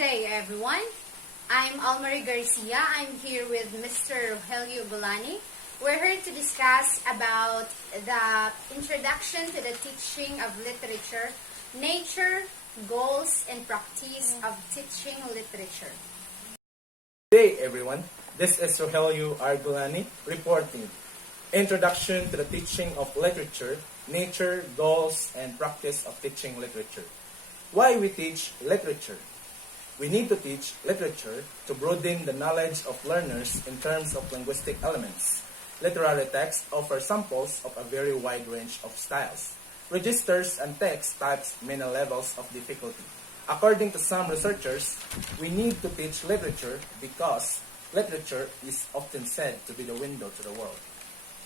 day, everyone. I'm Almarie Garcia. I'm here with Mr. Rogelio Golani. We're here to discuss about the introduction to the teaching of literature, nature, goals, and practice of teaching literature. Good day, everyone. This is Rogelio R. Golani reporting. Introduction to the teaching of literature, nature, goals, and practice of teaching literature. Why we teach literature? We need to teach literature to broaden the knowledge of learners in terms of linguistic elements. Literary texts offer samples of a very wide range of styles. Registers and text types many levels of difficulty. According to some researchers, we need to teach literature because literature is often said to be the window to the world.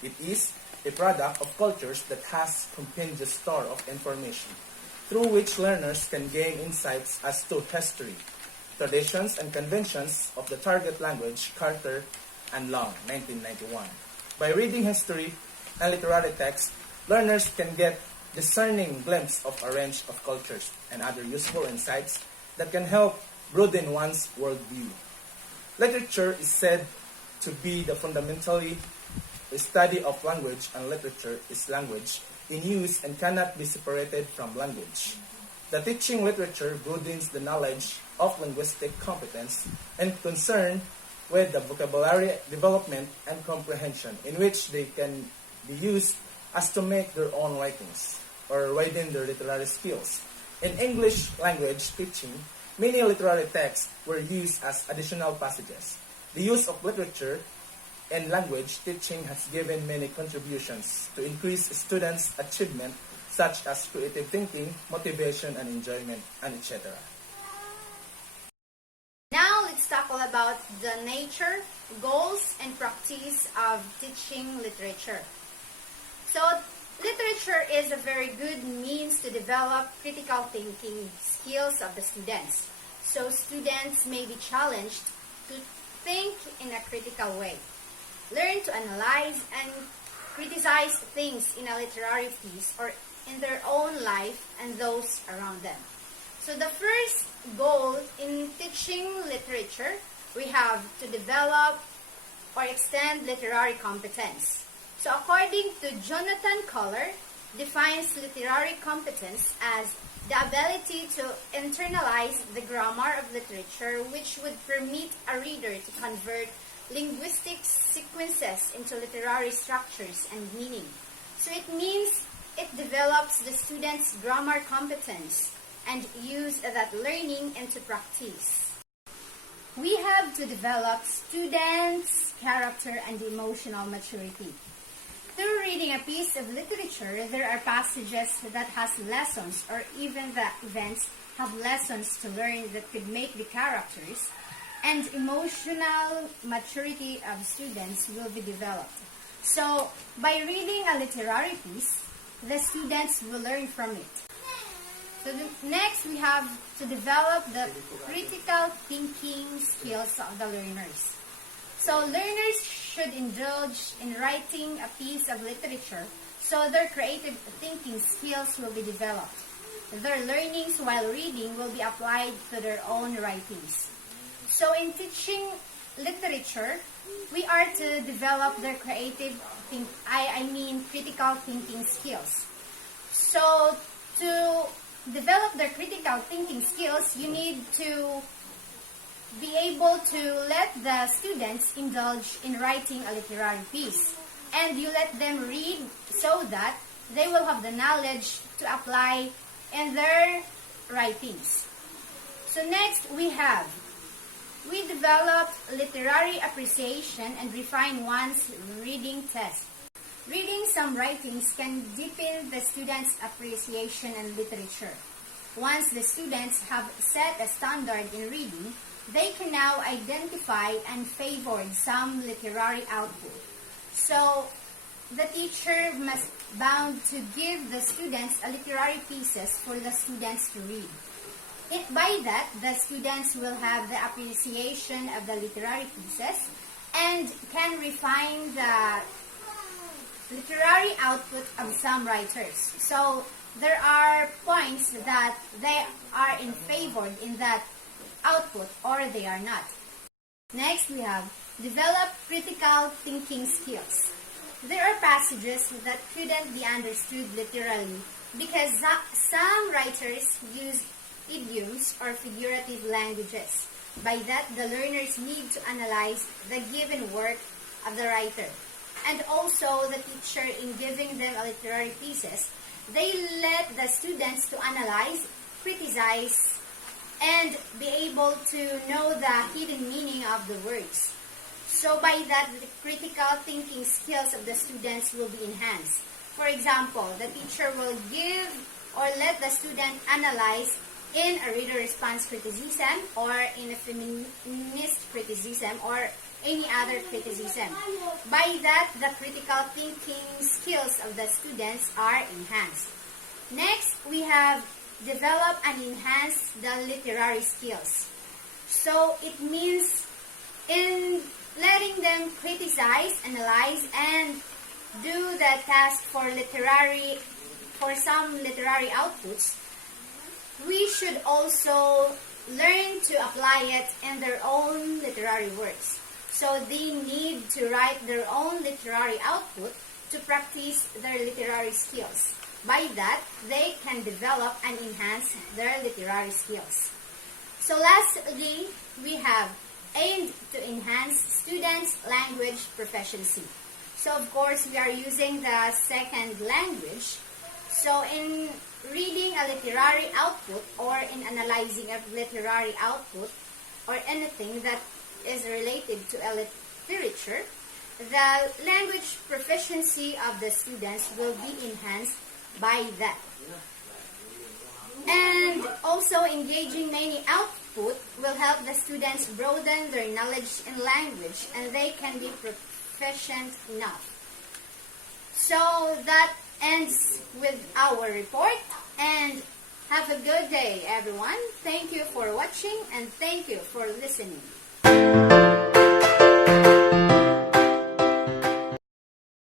It is a product of cultures that has compendious store of information, through which learners can gain insights as to history, traditions, and conventions of the target language, Carter and Long, 1991. By reading history and literary texts, learners can get discerning glimpse of a range of cultures and other useful insights that can help broaden one's worldview. Literature is said to be the fundamentally study of language, and literature is language in use and cannot be separated from language. The teaching literature broadens the knowledge of linguistic competence and concern with the vocabulary development and comprehension, in which they can be used as to make their own writings or widen their literary skills. In English language teaching, many literary texts were used as additional passages. The use of literature and language teaching has given many contributions to increase students' achievement, such as creative thinking, motivation, and enjoyment, and etc. Now let's talk all about the nature, goals, and practice of teaching literature. So, literature is a very good means to develop critical thinking skills of the students. So, students may be challenged to think in a critical way, learn to analyze and criticize things in a literary piece or in their own life and those around them. So the first goal in teaching literature, we have to develop or extend literary competence. So according to Jonathan Kohler, defines literary competence as the ability to internalize the grammar of literature, which would permit a reader to convert linguistic sequences into literary structures and meaning. So it means it develops the student's grammar competence and use that learning into practice. We have to develop students' character and emotional maturity. Through reading a piece of literature, there are passages that has lessons, or even the events have lessons to learn that could make the characters and emotional maturity of students will be developed. So, by reading a literary piece, the students will learn from it. So next, we have to develop the critical thinking skills of the learners. So learners should indulge in writing a piece of literature so their creative thinking skills will be developed. Their learnings while reading will be applied to their own writings. So in teaching literature, we are to develop their critical thinking skills. So to develop their critical thinking skills, you need to be able to let the students indulge in writing a literary piece. And you let them read so that they will have the knowledge to apply in their writings. So next we develop literary appreciation and refine one's reading test. Reading some writings can deepen the students' appreciation in literature. Once the students have set a standard in reading, they can now identify and favor some literary output. So, the teacher must bound to give the students a literary pieces for the students to read. By that, the students will have the appreciation of the literary pieces and can refine the literary output of some writers. So there are points that they are in favor in that output or they are not. Next, we have develop critical thinking skills. There are passages that couldn't be understood literally because some writers use idioms or figurative languages. By that, the learners need to analyze the given work of the writer. And also, the teacher, in giving them a literary thesis, they let the students to analyze, criticize, and be able to know the hidden meaning of the words. So by that, the critical thinking skills of the students will be enhanced. For example, the teacher will give or let the student analyze in a reader-response criticism or in a feminist criticism or any other criticism. By that, the critical thinking skills of the students are enhanced. Next, we have develop and enhance the literary skills. So it means in letting them criticize, analyze, and do the task for some literary outputs, we should also learn to apply it in their own literary works. So they need to write their own literary output to practice their literary skills. By that, they can develop and enhance their literary skills. So lastly, we have aimed to enhance students' language proficiency. So of course, we are using the second language. So in reading a literary output or in analyzing a literary output or anything that is related to a literature, the language proficiency of the students will be enhanced by that. And also engaging many output will help the students broaden their knowledge in language and they can be proficient enough. So that ends with our report and have a good day everyone. Thank you for watching and thank you for listening.